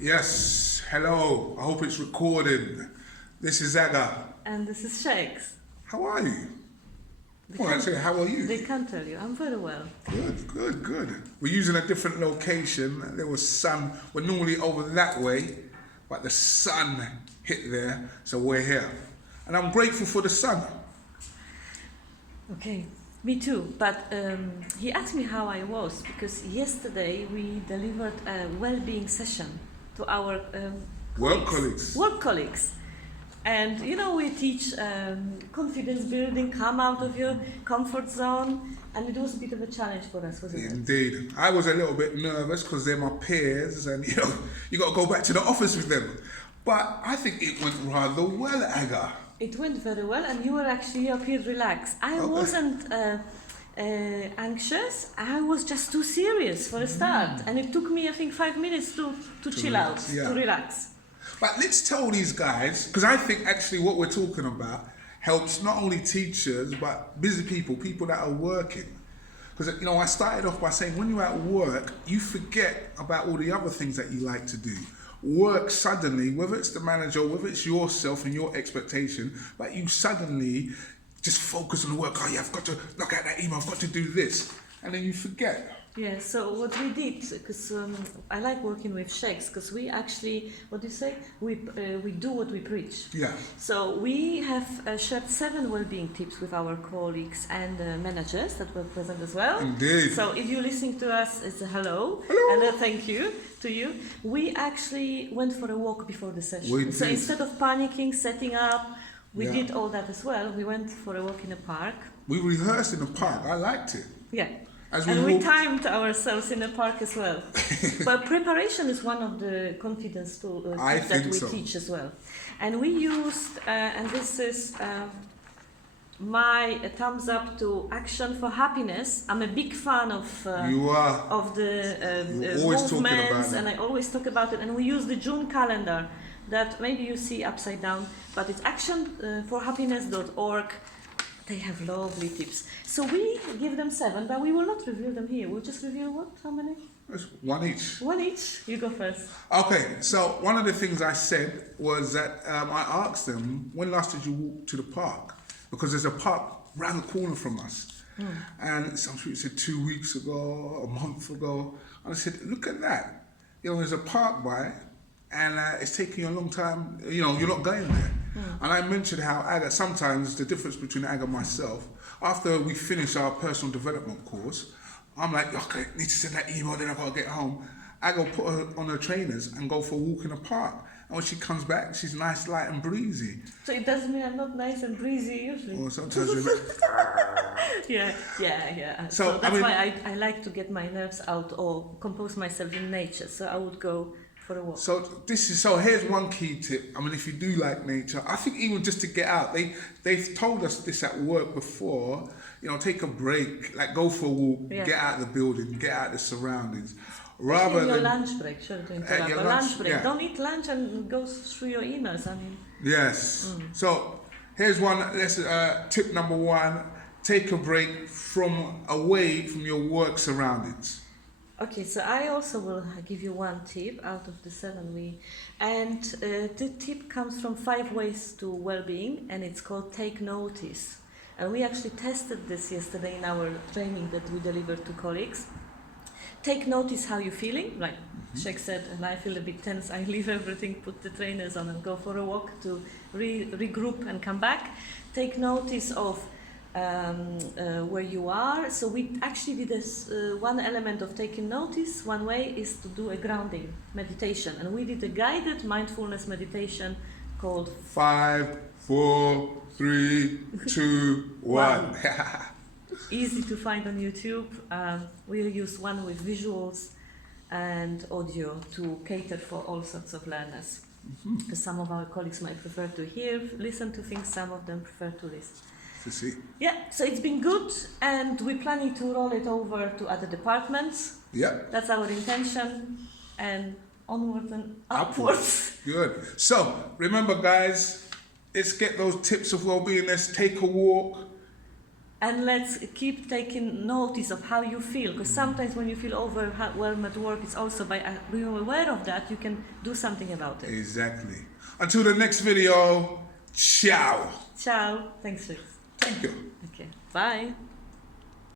Yes, hello. I hope it's recorded. This is Aga. And this is Segs. How are you? They Well, I say, how are you? They can't tell you. I'm very well. Good. We're using a different location. There was sun. We're normally over that way, but the sun hit there, so we're here. And I'm grateful for the sun. Okay, me too. But he asked me how I was because yesterday we delivered a well-being session to our Work colleagues. Work colleagues. And you know, we teach confidence building, come out of your comfort zone, and it was a bit of a challenge for us, wasn't it? Indeed. I was a little bit nervous because they're my peers and you know, you got to go back to the office with them. But I think it went rather well, Aga. It went very well, and you appeared relaxed. I wasn't anxious, I was just too serious for a start. And it took me, I think, 5 minutes to chill relax, out, to relax. But let's tell these guys, because I think actually what we're talking about helps not only teachers, but busy people that are working. Because, you know, I started off by saying when you're at work, you forget about all the other things that you like to do. Work suddenly, whether it's the manager, whether it's yourself and your expectation, but you suddenly just focus on the work. Oh yeah, I've got to look at that email, I've got to do this. And then you forget. Yeah, so what we did, because I like working with Segs, because we actually, what do you say? We do what we preach. Yeah. So we have shared 7 well-being tips with our colleagues and managers that were present as well. Indeed. So if you're listening to us, it's a hello. And a thank you to you. We actually went for a walk before the session. So instead of panicking, setting up, we did all that as well. We went for a walk in a park. We rehearsed in the park. I liked it. Yeah. We timed ourselves in the park as well. But preparation is one of the confidence tools that we teach as well. And we used, and this is my thumbs up to Action for Happiness. I'm a big fan of the movements, and I always talk about it. And we use the June calendar that maybe you see upside down, but it's actionforhappiness.org. They have lovely tips. So we give them 7, but we will not reveal them here. We'll just reveal what? How many? It's 1 each. 1 each. You go first. Okay, so one of the things I said was that I asked them, when last did you walk to the park? Because there's a park round the corner from us. And some people said 2 weeks ago, a month ago. And I said, look at that. You know, there's a park by, and it's taking you a long time. You know, you're not going there. And I mentioned how Aga, sometimes the difference between Aga and myself, after we finish our personal development course, I'm like, okay, I need to send that email, then I've got to get home. Aga will put her on her trainers and go for a walk in the park. And when she comes back, she's nice, light and breezy. So it doesn't mean I'm not nice and breezy usually? Or sometimes you're like... Yeah. So that's why I like to get my nerves out or compose myself in nature. So I would go for a walk. So here's one key tip. I mean, if you do like nature, I think even just to get out, they've told us this at work before. You know, take a break, like go for a walk, get out of the building, get out of the surroundings. Rather your lunch break, sorry to interrupt. Your lunch break. Yeah. Don't eat lunch and go through your emails. I mean. Yes. So here's one. Tip number 1: take a break away from your work surroundings. Okay, so I also will give you 1 tip out of the 7 and the tip comes from 5 ways to well-being, and it's called take notice. And we actually tested this yesterday in our training that we delivered to colleagues. Take notice how you're feeling, like Shek said, and I feel a bit tense. I leave everything, put the trainers on and go for a walk to regroup and come back. Take notice of where you are. So we actually did this one element of taking notice. One way is to do a grounding meditation, and we did a guided mindfulness meditation called 5, 4, 3, 2, 1. Easy to find on YouTube. We use one with visuals and audio to cater for all sorts of learners. Because some of our colleagues might prefer to listen to things, some of them prefer to listen. To see. Yeah, so it's been good, and we're planning to roll it over to other departments. Yeah. That's our intention, and onwards and upwards. Good. So, remember guys, let's get those tips of well-being. Let's take a walk. and let's keep taking notice of how you feel, because sometimes when you feel overwhelmed at work, it's also by being aware of that, you can do something about it. Exactly. Until the next video, ciao. Ciao. Thanks, Rick. Thank you. Okay. Bye.